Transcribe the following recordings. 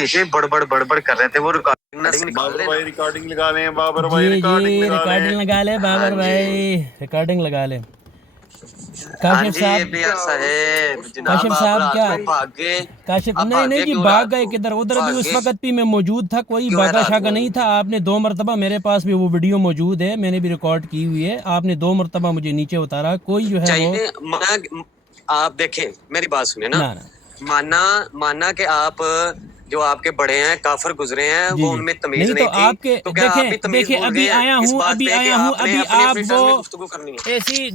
پیچھے بڑبڑ کر رہے تھے وہ ریکارڈنگ بابر بھائی ریکارڈنگ لگا لیں، بابر جی بھائی جی ریکارڈنگ لگا لیں۔ ریکارڈنگ لگا لے بابر بھائی، ریکارڈنگ لگا لے۔ کاشف جی صاحب، یہ بھی صاحب جناب کاشف آپ صاحب رات کیا کو بھاگ گئے، کاشف آپ نہیں نہیں جی کیوں بھاگ رات گئے کو کدھر؟ ادھر بھی بھاگ اس گئے وقت بھی میں موجود تھا، کوئی کیوں ہے بھاگا رات شاگا کو؟ نہیں تھا۔ آپ نے 2 مرتبہ، میرے پاس بھی وہ ویڈیو موجود ہے، میں نے بھی ریکارڈ کی ہوئی ہے، آپ نے 2 مرتبہ مجھے نیچے اتارا، کوئی جو ہے وہ چاہیے آپ دیکھیں میری بات سنیں نا، نہ مانا کہ آپ جو آپ کے بڑے ہیں کافر گزرے ہیں جی وہ جی ان میں تمیز نہیں تو نہیں تھی، آپ کے تو کیا آپ بھی دیکھیں تمیز دیکھیں بھول ابھی گئے ہیں آیا اس ہوں بات ابھی پہ کہ آیا ہوں آپ نے ابھی اپنی آپ اپنی ٹرم میں وہ گفتگو کرنی ہے؟ ایسی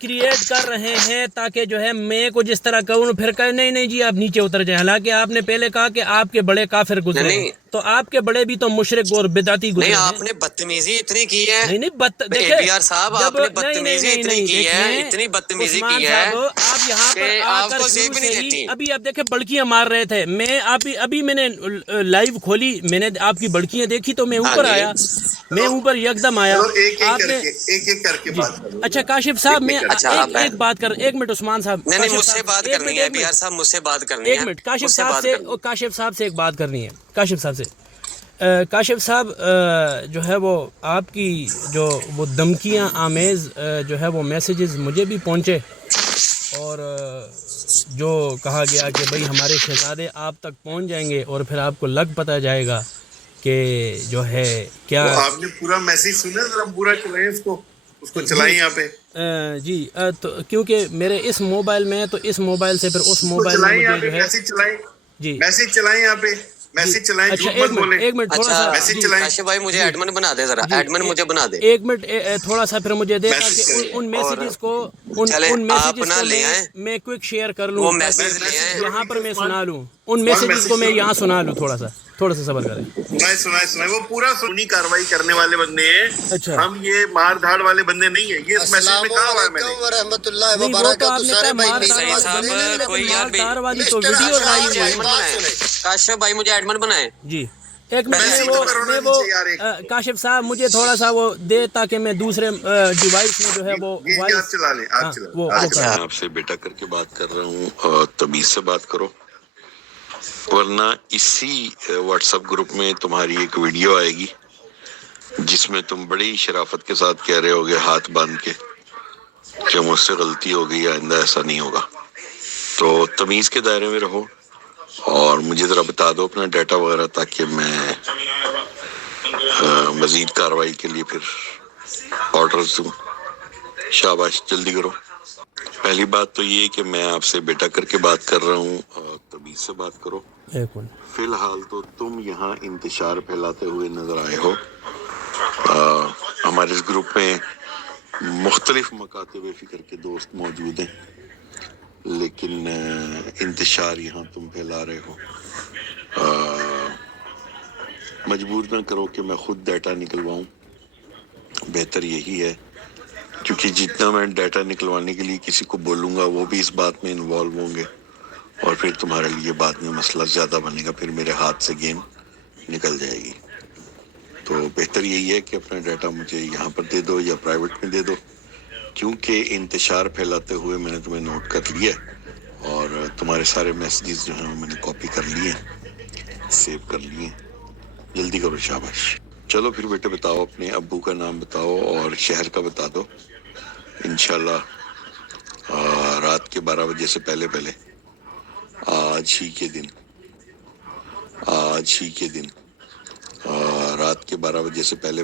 کریٹ کر رہے ہیں تاکہ جو ہے میں کو جس طرح کہوں پھر کہ نہیں نہیں جی آپ نیچے اتر جائیں، حالانکہ آپ نے پہلے کہا کہ آپ کے بڑے کافر گزرے ہیں، نہیں تو آپ کے بڑے بھی تو مشرک اور بدعتی نہیں گزرے ہیں۔ آپ نے بدتمیزی اتنی کی ہے نہیں نہیں اے دیکھیں بی آر صاحب، جب آپ نے نہیں نہیں بدتمیزی نہیں اتنی نہیں کی ہے، دیکھیں اتنی بدتمیزی عثمان کی ہے صاحب، آپ یہاں پر کہ آ آپ کر کو شروع زیب بھی سے نہیں ہی دیتی۔ ابھی آپ دیکھیں بڑکیاں مار رہے تھے، میں ابھی میں نے لائیو کھولی، میں نے آپ کی بڑکیاں دیکھی تو میں ہاں اوپر جی آیا، میں اوپر یکدم آیا، چلو ایک آپ نے ایک کر کے جی بات کرو اچھا نا، کاشف صاحب میں اچھا آپ ایک بات کر، 1 منٹ عثمان صاحب، نہیں نہیں کاشف مجھ سے صاحب بات ایک کرنی منٹ ہے ایک بی آر منٹ صاحب، مجھ سے بات کرنی ایک ہے، منٹ مجھ کاشف سے صاحب بات سے کرنی ہے۔ کاشف صاحب سے ایک بات کرنی ہے، کاشف صاحب سے کاشف صاحب جو ہے وہ آپ کی جو وہ دھمکیاں آمیز جو ہے وہ میسیجز مجھے بھی پہنچے، اور جو کہا گیا کہ بھئی ہمارے شہزادے آپ تک پہنچ جائیں گے اور پھر آپ کو لگ پتہ جائے گا کہ جو ہے کیا۔ وہ آپ نے پورا میسج سنا، ذرا پورا چلائیں اس کو جی چلائیں یہاں پہ، جی تو کیونکہ میرے اس موبائل میں تو اس موبائل سے پھر اس اس کو موبائل میں چلائیں یہاں مجھے پہ، جو ہے میسج چلائیں، جی میسج چلائیں یہاں پہ، جی میسج چلائیں، اچھا جھوٹ مت بولیں، ایک منٹ تھوڑا اچھا سا میسج جی چلائیں، کاشف بھائی مجھے جی ایڈمن بنا دے، ذرا جی ایڈمن مجھے بنا دے 1 منٹ تھوڑا سا پھر مجھے دے میسج تاکہ کریں ان اور میسیجز کو چلے ان آپ میسیجز نہ کو لے آئیں میں کوئک شیئر کر لوں وہ تاکہ میسج لے میسج آئیں۔ کرو، یہاں ٹھیک پر ہے میں عثمان، سنا لوں ان عثمان میسیجز کو، میسج میں کرو، یہاں سنا لوں، تھوڑا سا صبر کریں۔ سنائے وہ پورا سنی کاروائی کرنے والے بندے ہیں، اچھا ہم یہ مار دھاڑ والے بندے نہیں ہیں، یہ اس میسج میں کہا ہوا ہے میں نے۔ السلام علیکم ورحمۃ اللہ نہیں وہ تو آپ وبرکاتہ۔ نے سارے کہا بھائی مار میری دھاڑ سعید بات والے صاحب بندے سنیں، نہیں، لیکن کوئی یار مار بھی دھاڑ والی تو مسٹر ویڈیوز کاشف بھائی آئی اشرف مجھے ہوئی بھائی ہیں۔ ایڈمن بات بنائیں، سنیں۔ کاشف بھائی مجھے ایڈمن بنائیں، جی ایک منٹ میسج تو کرو نا وہ نیچے یار ایک، کاشف صاحب مجھے تھوڑا سا وہ دے تاکہ میں دوسرے ڈیوائس میں جو ہے وہ یہ آپ وائس چلا لیں، ہاں آپ چلا لیں، وہ آپ کر چلا اچھا لیں۔ لیں۔ آپ سے بیٹا کر کے بات کر رہا ہوں، اور تمیز سے بات کرو، ورنہ اسی واٹس ایپ گروپ میں تمہاری ایک ویڈیو آئے گی جس میں تم بڑی شرافت کے ساتھ کہہ رہے ہوگے ہاتھ باندھ کے کہ مجھ سے غلطی ہو گئی، آئندہ ایسا نہیں ہوگا۔ تو تمیز کے دائرے میں رہو اور مجھے ذرا بتا دو اپنا ڈیٹا وغیرہ تاکہ میں مزید کارروائی کے لیے پھر آرڈرز دوں۔ شاباش، جلدی کرو۔ پہلی بات تو یہ کہ میں آپ سے بیٹا کر کے بات کر رہا ہوں، اور تمیز سے بات کرو۔ ایک منٹ فی الحال تو تم یہاں انتشار پھیلاتے ہوئے نظر آئے ہو، ہمارے اس گروپ میں مختلف مکاتب فکر کے دوست موجود ہیں، لیکن انتشار یہاں تم پھیلا رہے ہو۔ مجبور نہ کرو کہ میں خود ڈیٹا نکلواؤں، بہتر یہی ہے، کیونکہ جتنا میں ڈیٹا نکلوانے کے لیے کسی کو بولوں گا وہ بھی اس بات میں انوالو ہوں گے، اور پھر تمہارے لیے بعد میں مسئلہ زیادہ بنے گا، پھر میرے ہاتھ سے گیم نکل جائے گی۔ تو بہتر یہی ہے کہ اپنا ڈیٹا مجھے یہاں پر دے دو یا پرائیویٹ میں دے دو، کیونکہ انتشار پھیلاتے ہوئے میں نے تمہیں نوٹ کر لیا ہے، اور تمہارے سارے میسیجز جو ہیں وہ میں نے کاپی کر لیے ہیں، سیو کر لیے ہیں۔ جلدی کرو، شاباش۔ چلو پھر بیٹے بتاؤ، اپنے ابو کا نام بتاؤ اور شہر کا بتا دو، انشاءاللہ رات کے 12 بجے سے پہلے آج ہی کے دن رات کے 12 بجے سے پہلے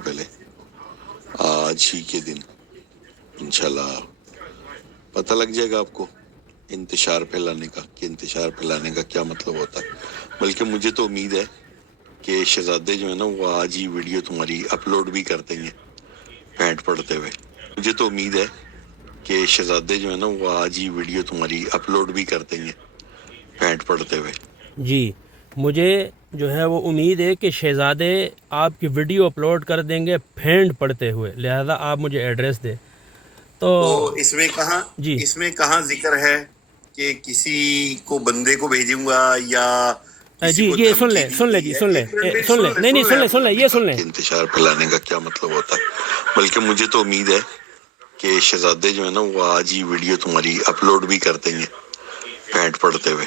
آج ہی کے دن انشاءاللہ پتہ لگ جائے گا آپ کو انتشار پھیلانے کا، کہ انتشار پھیلانے کا کیا مطلب ہوتا ہے۔ بلکہ مجھے تو امید ہے کہ شہزادے جو ہے نا وہ آج ہی ویڈیو تمہاری اپلوڈ بھی کر دیں گے پینٹ پڑھتے ہوئے۔ مجھے تو امید ہے کہ شہزادے جو ہے نا وہ آج ہی ویڈیو تمہاری اپلوڈ بھی کر دیں گے پینٹ پڑھتے ہوئے۔ جی مجھے جو ہے وہ امید ہے کہ شہزادے آپ کی ویڈیو اپلوڈ کر دیں گے پھینٹ پڑتے ہوئے، لہذا آپ مجھے ایڈریس دیں تو اس میں جی کہاں ذکر ہے کہ کسی کو بندے کو بھیجوں گا یا کسی جی کو یہ دھمکی دی سن لیں گئی ہے؟ سن لیں ایک منٹ سن لیں نہیں سن لیں یہ سن لیں۔ کہ انتشار پھیلانے کا کیا مطلب ہوتا ہے، بلکہ مجھے تو امید ہے کہ شہزادے جو ہے نا وہ آج ہی ویڈیو تمہاری اپلوڈ بھی کر دیں گے پینٹ پڑھتے ہوئے۔